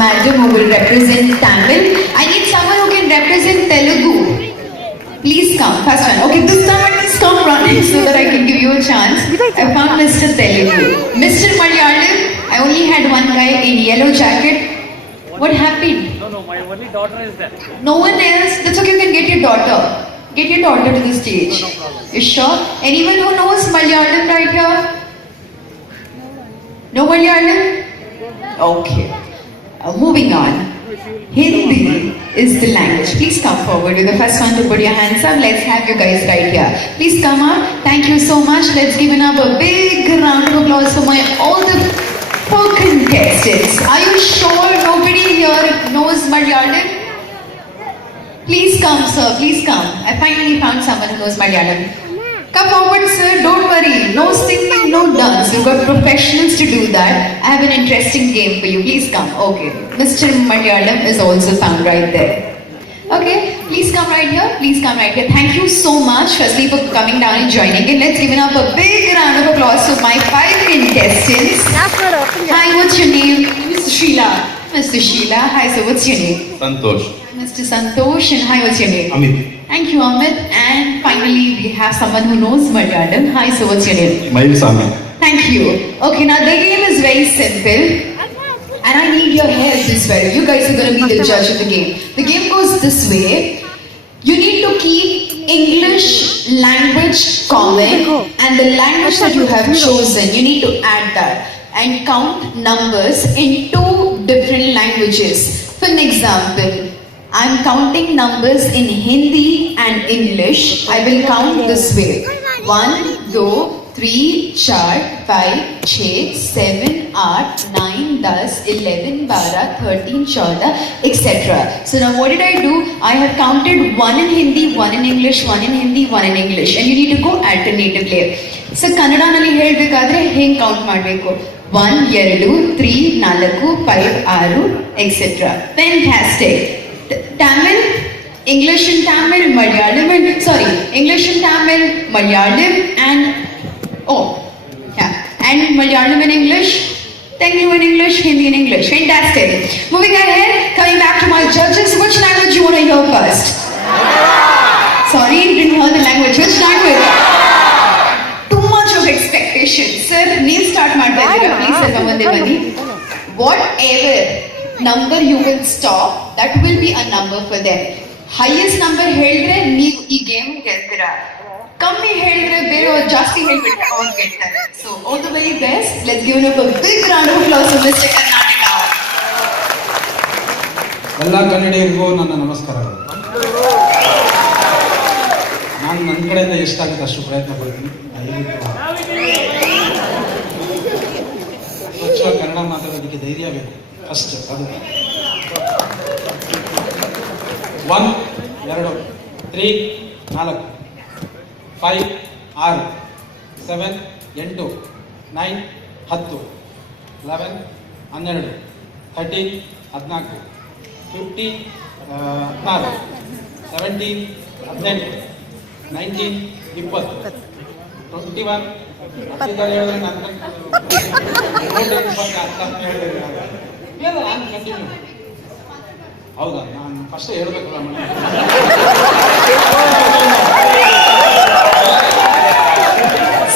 madam who will represent Tamil. I need someone who can represent Telugu. Please come, first one. Okay, this time at least come running so that I can give you a chance. I found Mr. Telugu. Mr. Malayalam, I only had one guy in yellow jacket. What happened? No, my only daughter is there. No one else? That's okay, you can get your daughter. Get your daughter to the stage. No problem. You sure? Anyone who knows Malayalam right here? No Malayalam? Okay. Moving on. Hindi is the language. Please come forward. You're the first one to put your hands up. Let's have you guys right here. Please come up. Thank you so much. Let's give it up a big round of applause for all the four contestants. Are you sure nobody here knows Malayalam? Please come, sir. Please come. I finally found someone who knows Malayalam. Come forward, sir. Don't worry. No singing, no dance. We've got professionals to do that. I have an interesting game for you. Please come. Okay. Mr. Malayalam is also found right there. Okay. Please come right here. Please come right here. Thank you so much, firstly, for coming down and joining in. Let's give it up a big round of applause to my 5 contestants. Hi, what's your name? Mr. Sheila. Mr. Sheila. Hi, sir. What's your name? Santosh. Mr. Santosh. And hi, what's your name? Amit. Thank you, Amit. And finally, we have someone who knows Malayalam. Hi, so what's your name? Mayur Sami. Thank you. Okay, now the game is very simple. And I need your help as well. You guys are going to be the judge of the game. The game goes this way. You need to keep English language common and the language that you have chosen, you need to add that and count numbers in 2 different languages. For an example, I'm counting numbers in Hindi and English. I will count this way. 1, 2, 3, 4, 5, 6, 7, 8, 9, 10, 11, 12, 13, 14, etc. So now what did I do? I have counted 1 in Hindi, 1 in English, 1 in Hindi, 1 in English. And you need to go alternatively. So Kannada nalli helbekadre heng count ಮಾಡಬೇಕು. 1, 2, 3, 4, 5, 6, etc. Fantastic. Tamil, English and Tamil, Malayalam and English and Tamil, Malayalam and Malayalam and English, Telugu and English, Hindi and English. Fantastic. Moving ahead, coming back to my judges, which language you want to hear first? Sorry, didn't hear the language. Which language? Too much of expectation. Sir, ನೀವು start ಮಾಡ್ತಾ please sir ಮುಂದೆ ಬನ್ನಿ. Whatever number you will stop, that will be a number for them. Highest number ಹೇಳಿದ್ರೆ ನೀವು ಈ game ಗೆಲ್ತೀರಾ. ಕಮ್ಮಿ ಹೇಳಿದ್ರೆ ಬೇರೆಯವರು ಜಾಸ್ತಿ ಹೇಳ್ಬಿಟ್ರೆ ಅವ್ರು ಗೆಲ್ತಾರೆ. So all the very best. Let's give up a big round of applause for Mr. Karnataka. ಎಲ್ಲ ಕನ್ನಡಿಗರಿಗೂ ನನ್ನ ನಮಸ್ಕಾರಗಳು. ನಾನು ನನ್ನ ಕಡೆಯಿಂದ ಎಷ್ಟಾಗುತ್ತೆ ಅಷ್ಟು ಪ್ರಯತ್ನ ಪಡ್ತೀನಿ. ಸ್ವಚ್ಛವಾಗಿ ಕನ್ನಡ ಮಾತಾಡೋದಕ್ಕೆ ಧೈರ್ಯ ಬೇಕು ಫಸ್ಟ್. ಅದು 1, 2, 3, 4, 5, 6, 7, 8, 9, 10, 11, 12, 13, 14, 15, 16, 17, 18, 19, 20, 21, ಹೌದಾ, ನಾನು ಫಸ್ಟ್ ಹೇಳ್ಬೇಕಲ್ಲ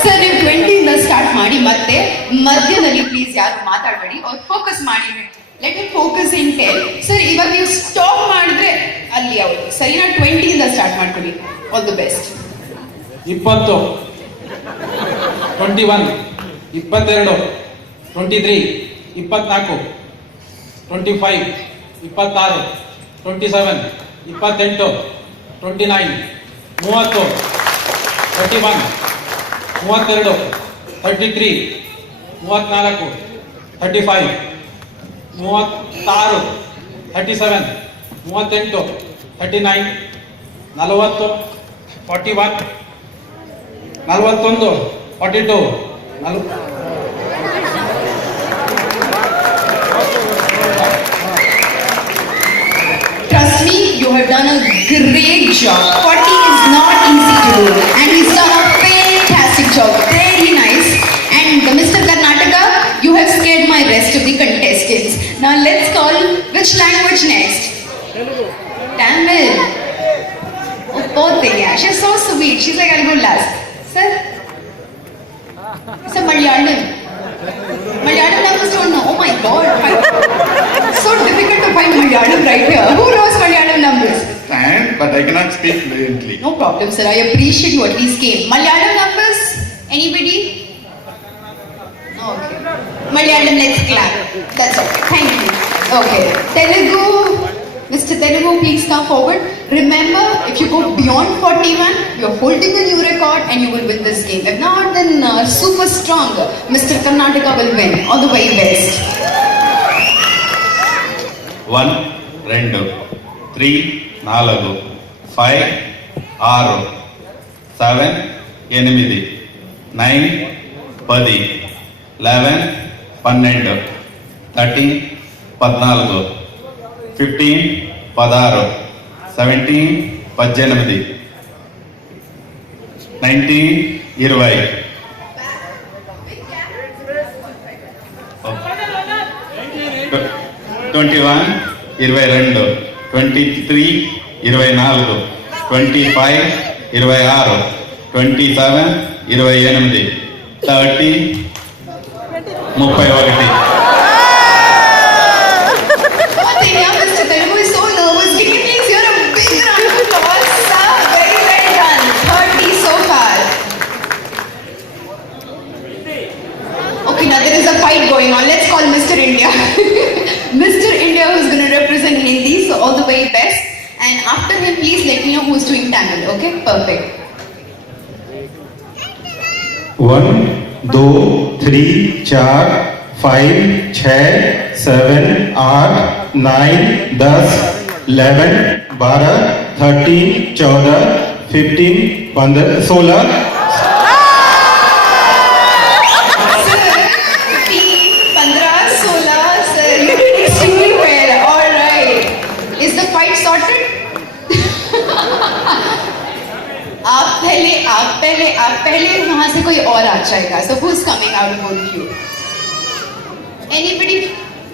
ಸರ್, ನೀವು 20 ಸ್ಟಾರ್ಟ್ ಮಾಡಿ, ಮತ್ತೆ ಮಧ್ಯದಲ್ಲಿ ಪ್ಲೀಸ್ ಯಾರು ಮಾತಾಡಬೇಡಿ, ಅವ್ರು ಫೋಕಸ್ ಮಾಡಿ. Let it focus in 10. Sir, ಇವಾಗ ನೀವು ಸ್ಟಾಪ್ ಮಾಡಿದ್ರೆ ಅಲ್ಲಿ ಅವರು ಸರಿನಾ? 20 ಸ್ಟಾರ್ಟ್ ಮಾಡ್ಕೊಳ್ಳಿ. All the best. 20, 21, 22, 23, 24, 25, 26, 27, 28, 29, 30, 31, 32, 33, 34, 35, 36, 37, 38, 39, 40, 41, 41, 42, Trust me, you have done a great job. 40 is not easy to do, and he's done a fantastic job. Very Mr. Karnataka, you have scared my rest of the contestants. Now let's come all. Which language next? Tamil. Oh, poor thing, yeah. She's so sweet. She's like, I'll go last. Sir? Sir, Malayalam. Malayalam numbers don't know. Oh my god. So difficult to find Malayalam right here. Who knows Malayalam numbers? And but I cannot speak fluently. No problem, sir. I appreciate you at least came. Malayalam numbers? Anybody? No, okay. Malayalam, let's clap. That's okay. Thank you. Okay. Telugu. Mr. Telugu, please come forward. Remember, if you go beyond 41, you're holding a new record and you will win this game. If not, then super strong. Mr. Karnataka will win. All the way best. 1, 2, 3, 4, 5, 6, 7, 8, 9, 10, 11, 12, 13, 14, 15, 16, 17, 18, 19, 20. 21, 22, 23, 24, 25, 26, 27, 28, 30, 31. One thing, yeah, Mr. Telugu is so nervous. Can you please hear a big round of applause, sir? Very well done. 30 so far. Okay, now there is a fight going on. Let's call Mr. India. Mr. India who's going to represent Hindi, so all the way best. And after him, please let me know who's doing Tamil. Okay, perfect. 1, 2, 3, 4, 5, 6, 7, 8, 9, 10, 11, 12, 13, 14, 15, 15, 16. Sir, 15, 15, 16, sir, you did extremely well. All right. Is the fight sorted? आप पहले वहां से कोई और आ जाएगा. So who's coming out of both of you? Anybody?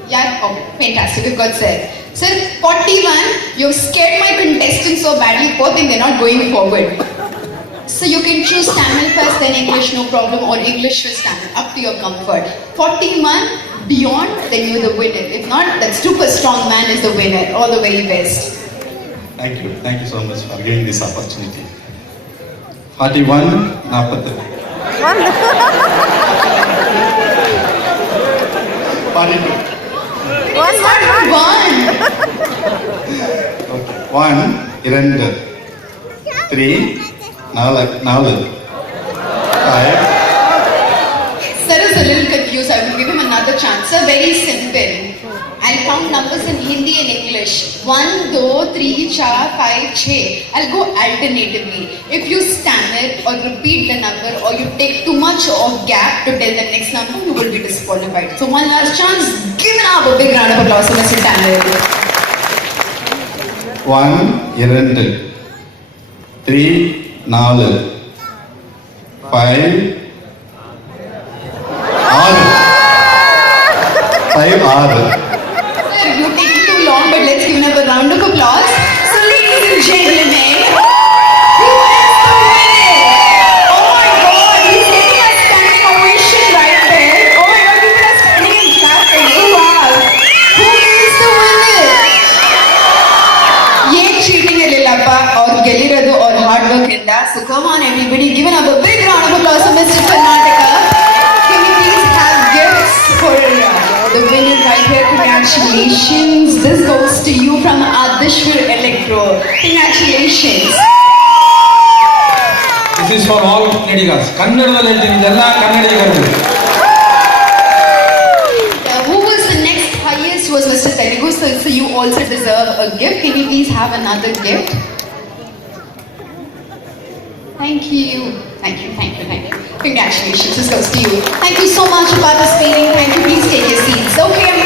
Yeah. Oh, fantastic. We've got Sir. Sir, 41. You've scared my contestants so badly. Poor thing, they're not going forward. So you can choose Tamil first, then English, no problem, or English first Tamil, up to your comfort. 41 beyond, then you're the winner. If not, that super strong man is the winner. All the very best. Thank you so much for giving this opportunity. 41, 40. 42. It's not one. Okay. 1, 2, 3, 4, 5. Sir is a little confused. I will give him another chance. Sir, very simple. I'll count numbers in Hindi and English. 1, 2, 3, 4, 5, 6. I'll go alternatively. If you stammer or repeat the number or you take too much of gap to tell the next number, you will be disqualified. So one last chance. Give it up a big round of applause to Mr. Tamil. 1, 2, 3, 4, 5, 6. Sir, you take too long, but let's give him a round of applause. So, ladies and gentlemen, who is the winner? Oh my God, he's getting a standing ovation right there. Oh my God, people are standing and clapping. Oh wow. Who is the winner? Ye cheating hai Lilappa or Geliradu or hard work inda. So come on everybody, give it up a big round of applause to Mr. Karnataka. Can we please have gifts for the winner right here? Congratulations. This goes to you from Adishwar Electro. Congratulations. This is for all Kannadigas. ಕನ್ನಡದಲ್ಲಿ ಹೇಳ್ತೀನಿ ಎಲ್ಲ ಕನ್ನಡಿಗರು. Who was the next highest was Mr. Telugu. So you also deserve a gift. Can you please have another gift? Thank you. Thank you. Congratulations. This goes to you. Thank you so much for participating. Thank you. Please take your seats. Okay.